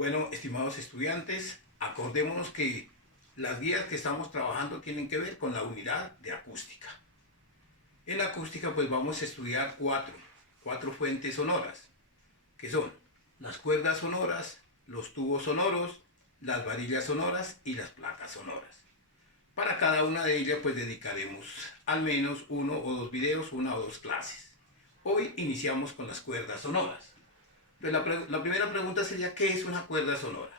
Bueno, estimados estudiantes, acordémonos que las guías que estamos trabajando tienen que ver con la unidad de acústica. En la acústica pues vamos a estudiar cuatro fuentes sonoras, que son las cuerdas sonoras, los tubos sonoros, las varillas sonoras y las placas sonoras. Para cada una de ellas pues dedicaremos al menos uno o dos videos, una o dos clases. Hoy iniciamos con las cuerdas sonoras. La primera pregunta sería, ¿qué es una cuerda sonora?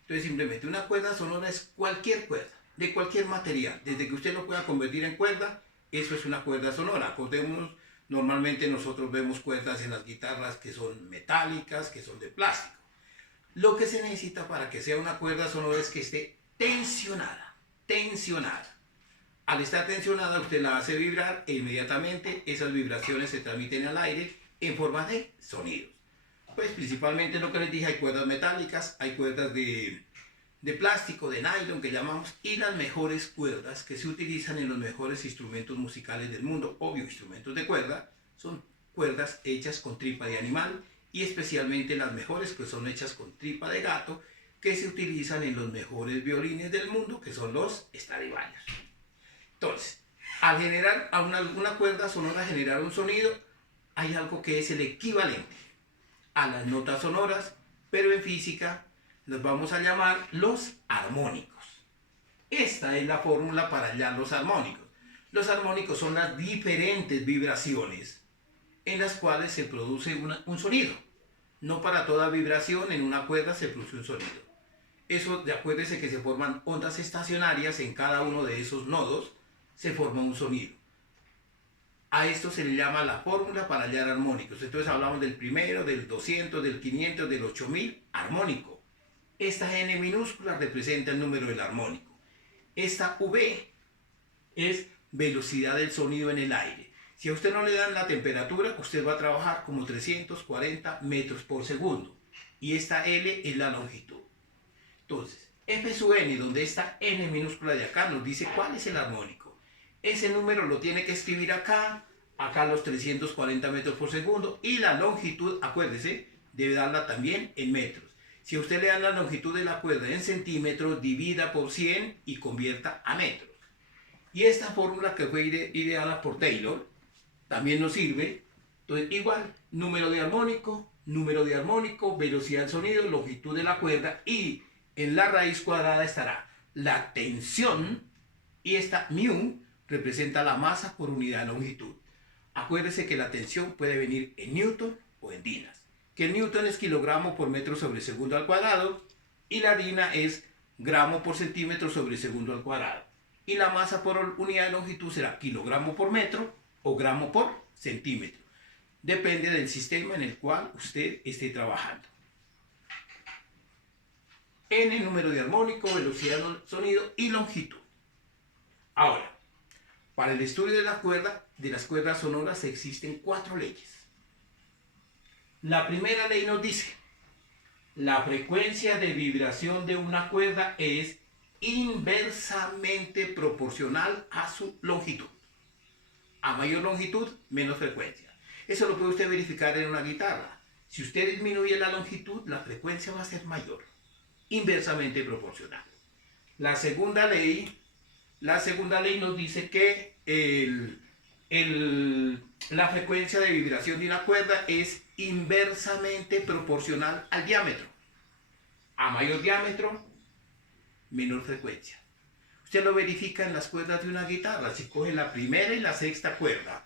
Entonces simplemente una cuerda sonora es cualquier cuerda, de cualquier material. Desde que usted lo pueda convertir en cuerda, eso es una cuerda sonora. Acordémonos, normalmente nosotros vemos cuerdas en las guitarras que son metálicas, que son de plástico. Lo que se necesita para que sea una cuerda sonora es que esté tensionada, tensionada. Al estar tensionada usted la hace vibrar e inmediatamente esas vibraciones se transmiten al aire en forma de sonidos. Pues principalmente lo que les dije, hay cuerdas metálicas, hay cuerdas de plástico, de nylon que llamamos, y las mejores cuerdas que se utilizan en los mejores instrumentos musicales del mundo, obvio, instrumentos de cuerda, son cuerdas hechas con tripa de animal y especialmente las mejores que son hechas con tripa de gato, que se utilizan en los mejores violines del mundo, que son los Stradivarius. Entonces, al generar a una cuerda sonora, generar un sonido, hay algo que es el equivalente a las notas sonoras, pero en física los vamos a llamar los armónicos. Esta es la fórmula para hallar los armónicos. Los armónicos son las diferentes vibraciones en las cuales se produce un sonido. No para toda vibración en una cuerda se produce un sonido. Eso, acuérdese que se forman ondas estacionarias en cada uno de esos nodos, se forma un sonido. A esto se le llama la fórmula para hallar armónicos. Entonces hablamos del primero, del 200, del 500, del 8000, armónico. Esta n minúscula representa el número del armónico. Esta v es velocidad del sonido en el aire. Si a usted no le dan la temperatura, usted va a trabajar como 340 metros por segundo. Y esta L es la longitud. Entonces, F sub n, donde esta n minúscula de acá nos dice cuál es el armónico. Ese número lo tiene que escribir acá los 340 metros por segundo, y la longitud, acuérdese, debe darla también en metros. Si a usted le dan la longitud de la cuerda en centímetros, divida por 100 y convierta a metros. Y esta fórmula que fue ideada por Taylor también nos sirve. Entonces, igual, número de armónico, velocidad del sonido, longitud de la cuerda, y en la raíz cuadrada estará la tensión, y esta mu representa la masa por unidad de longitud. Acuérdese que la tensión puede venir en newton o en dinas, que el newton es kilogramo por metro sobre segundo al cuadrado y la dina es gramo por centímetro sobre segundo al cuadrado. Y la masa por unidad de longitud será kilogramo por metro o gramo por centímetro. Depende del sistema en el cual usted esté trabajando. N, número de armónico, velocidad del sonido y longitud. Ahora, para el estudio de las cuerdas sonoras existen 4 leyes. La primera ley nos dice, la frecuencia de vibración de una cuerda es inversamente proporcional a su longitud. A mayor longitud, menos frecuencia. Eso lo puede usted verificar en una guitarra. Si usted disminuye la longitud, la frecuencia va a ser mayor. Inversamente proporcional. La segunda ley nos dice que la frecuencia de vibración de una cuerda es inversamente proporcional al diámetro. A mayor diámetro, menor frecuencia. Usted lo verifica en las cuerdas de una guitarra. Si coge la primera y la sexta cuerda,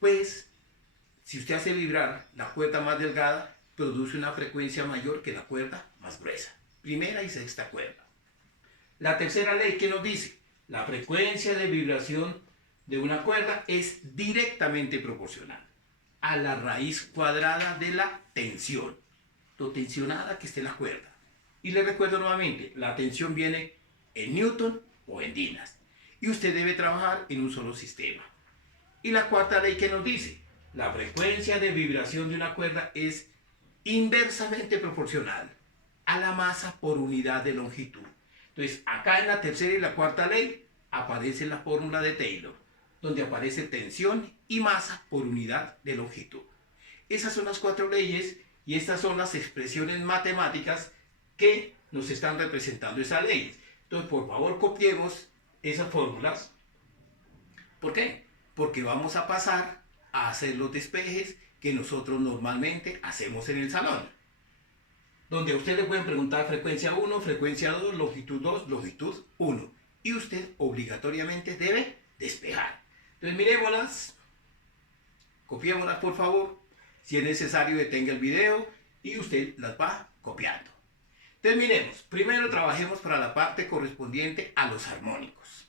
pues si usted hace vibrar la cuerda más delgada, produce una frecuencia mayor que la cuerda más gruesa. Primera y sexta cuerda. La tercera ley, ¿qué nos dice? La frecuencia de vibración de una cuerda es directamente proporcional a la raíz cuadrada de la tensión. Lo tensionada que esté la cuerda. Y le recuerdo nuevamente, la tensión viene en newton o en dinas. Y usted debe trabajar en un solo sistema. Y la cuarta ley, ¿qué nos dice? La frecuencia de vibración de una cuerda es inversamente proporcional a la masa por unidad de longitud. Entonces, acá en la tercera y la cuarta ley aparece la fórmula de Taylor, donde aparece tensión y masa por unidad de longitud. Esas son las 4 leyes Y estas son las expresiones matemáticas que nos están representando esas leyes. Entonces, por favor, copiemos esas fórmulas. ¿Por qué? Porque vamos a pasar a hacer los despejes que nosotros normalmente hacemos en el salón. Donde a usted le pueden preguntar frecuencia 1, frecuencia 2, longitud 1. Y usted obligatoriamente debe despejar. Entonces, miremoslas. Copiémoslas, por favor. Si es necesario, detenga el video y usted las va copiando. Terminemos. Primero trabajemos para la parte correspondiente a los armónicos.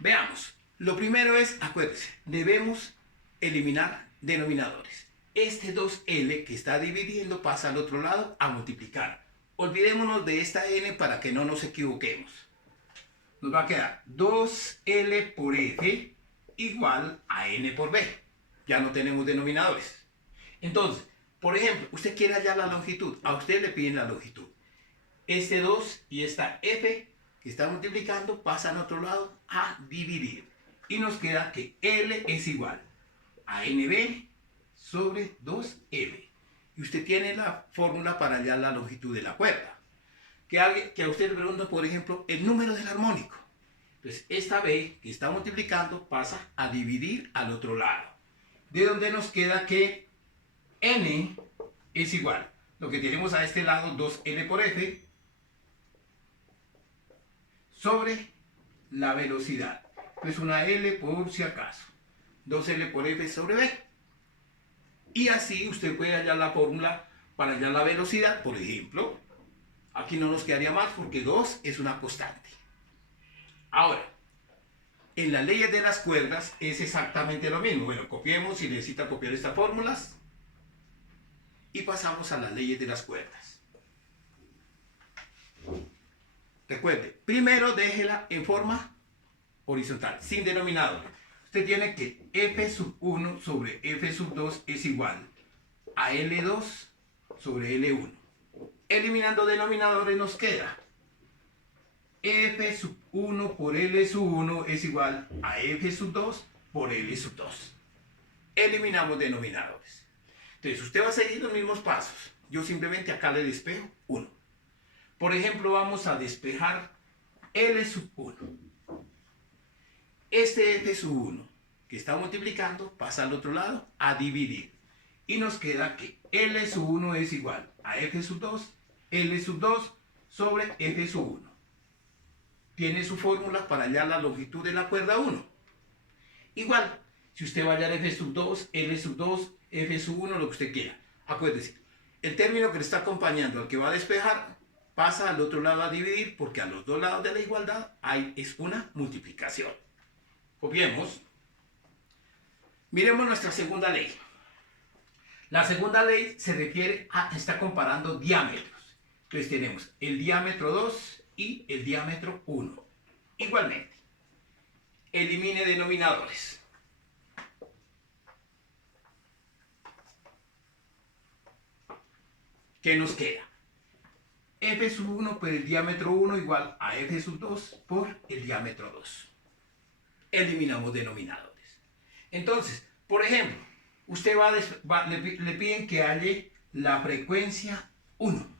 Veamos. Lo primero es, acuérdense, debemos eliminar denominadores. Este 2L que está dividiendo pasa al otro lado a multiplicar. Olvidémonos de esta N para que no nos equivoquemos. Nos va a quedar 2L por F igual a N por B. Ya no tenemos denominadores. Entonces, por ejemplo, usted quiere hallar la longitud. A usted le piden la longitud. Este 2 y esta F que está multiplicando pasa al otro lado a dividir. Y nos queda que L es igual a NB sobre 2L. Y usted tiene la fórmula para hallar la longitud de la cuerda. Que a usted le pregunta, por ejemplo, el número del armónico. Entonces, esta B que está multiplicando pasa a dividir al otro lado. De donde nos queda que N es igual. Lo que tenemos a este lado, 2L por F, sobre la velocidad. Entonces, una L por si acaso. 2L por F sobre B. Y así usted puede hallar la fórmula para hallar la velocidad, por ejemplo. Aquí no nos quedaría más porque 2 es una constante. Ahora, en las leyes de las cuerdas es exactamente lo mismo. Bueno, copiemos si necesita copiar estas fórmulas. Y pasamos a las leyes de las cuerdas. Recuerde, primero déjela en forma horizontal, sin denominador. Usted tiene que F sub 1 sobre F sub 2 es igual a L2 sobre L1. Eliminando denominadores nos queda F sub 1 por L sub 1 es igual a F sub 2 por L sub 2. Eliminamos denominadores. Entonces usted va a seguir los mismos pasos. Yo simplemente acá le despejo 1. Por ejemplo, vamos a despejar L sub 1. Este F sub 1 que está multiplicando pasa al otro lado a dividir. Y nos queda que L sub 1 es igual a F sub 2, L sub 2 sobre F sub 1. Tiene su fórmula para hallar la longitud de la cuerda 1. Igual, si usted va a hallar F sub 2, L sub 2, F sub 1, lo que usted quiera. Acuérdese, el término que le está acompañando al que va a despejar pasa al otro lado a dividir porque a los dos lados de la igualdad es una multiplicación. Copiemos. Miremos nuestra segunda ley. La segunda ley se refiere a, está comparando diámetros. Entonces tenemos el diámetro 2 y el diámetro 1. Igualmente, elimine denominadores. ¿Qué nos queda? F sub 1 por el diámetro 1 igual a F sub 2 por el diámetro 2. Eliminamos denominadores. Entonces, por ejemplo, usted le piden que halle la frecuencia 1.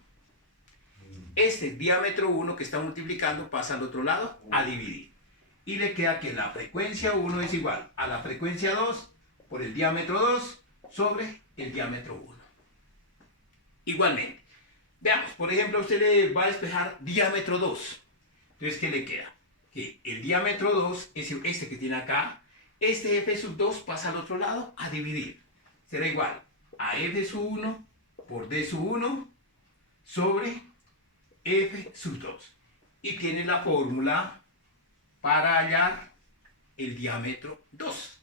Este diámetro 1 que está multiplicando pasa al otro lado a dividir. Y le queda que la frecuencia 1 es igual a la frecuencia 2 por el diámetro 2 sobre el diámetro 1. Igualmente, veamos, por ejemplo, usted le va a despejar diámetro 2. Entonces, ¿qué le queda? Que el diámetro 2 es este que tiene acá. Este F sub 2 pasa al otro lado a dividir. Será igual a F sub 1 por D sub 1 sobre F sub 2. Y tiene la fórmula para hallar el diámetro 2.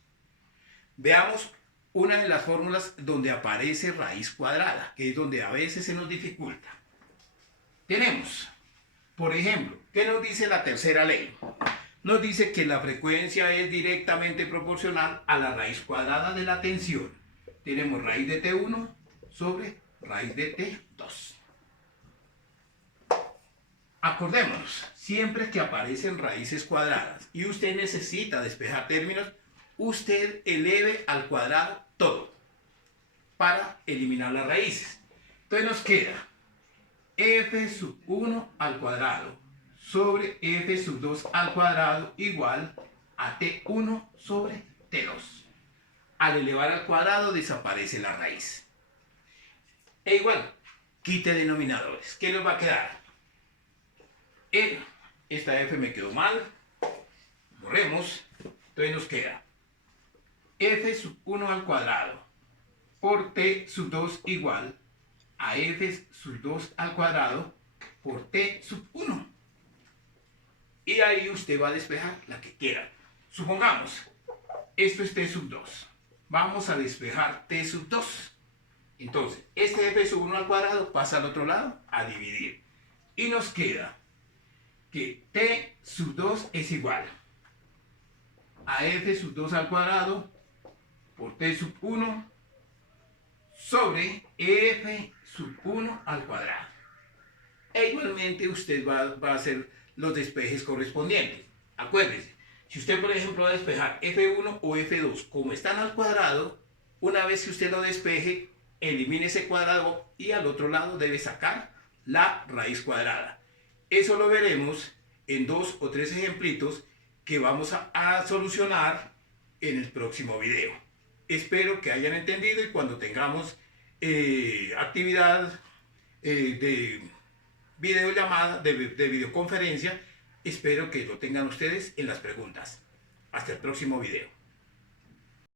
Veamos una de las fórmulas donde aparece raíz cuadrada, que es donde a veces se nos dificulta. Tenemos, por ejemplo, ¿qué nos dice la tercera ley? Nos dice que la frecuencia es directamente proporcional a la raíz cuadrada de la tensión. Tenemos raíz de T1 sobre raíz de T2. Acordémonos, siempre que aparecen raíces cuadradas y usted necesita despejar términos, usted eleve al cuadrado todo para eliminar las raíces. Entonces nos queda f sub 1 al cuadrado sobre f sub 2 al cuadrado igual a t1 sobre t2. Al elevar al cuadrado desaparece la raíz. E igual, quite denominadores. ¿Qué nos va a quedar? Esta f me quedó mal. Borremos. Entonces nos queda f sub 1 al cuadrado por t sub 2 igual a f sub 2 al cuadrado por t sub 1. Y ahí usted va a despejar la que quiera. Supongamos, esto es t sub 2. Vamos a despejar t sub 2. Entonces, este f sub 1 al cuadrado pasa al otro lado a dividir. Y nos queda que t sub 2 es igual a f sub 2 al cuadrado por t sub 1 sobre f sub 1 al cuadrado. E igualmente usted va a hacer los despejes correspondientes. Acuérdese, si usted por ejemplo va a despejar f1 o f2 como están al cuadrado, una vez que usted lo despeje, elimine ese cuadrado y al otro lado debe sacar la raíz cuadrada. Eso lo veremos en 2 o 3 ejemplitos que vamos a solucionar en el próximo video. Espero que hayan entendido y cuando tengamos actividad de videollamada, de videoconferencia, espero que lo tengan ustedes en las preguntas. Hasta el próximo video.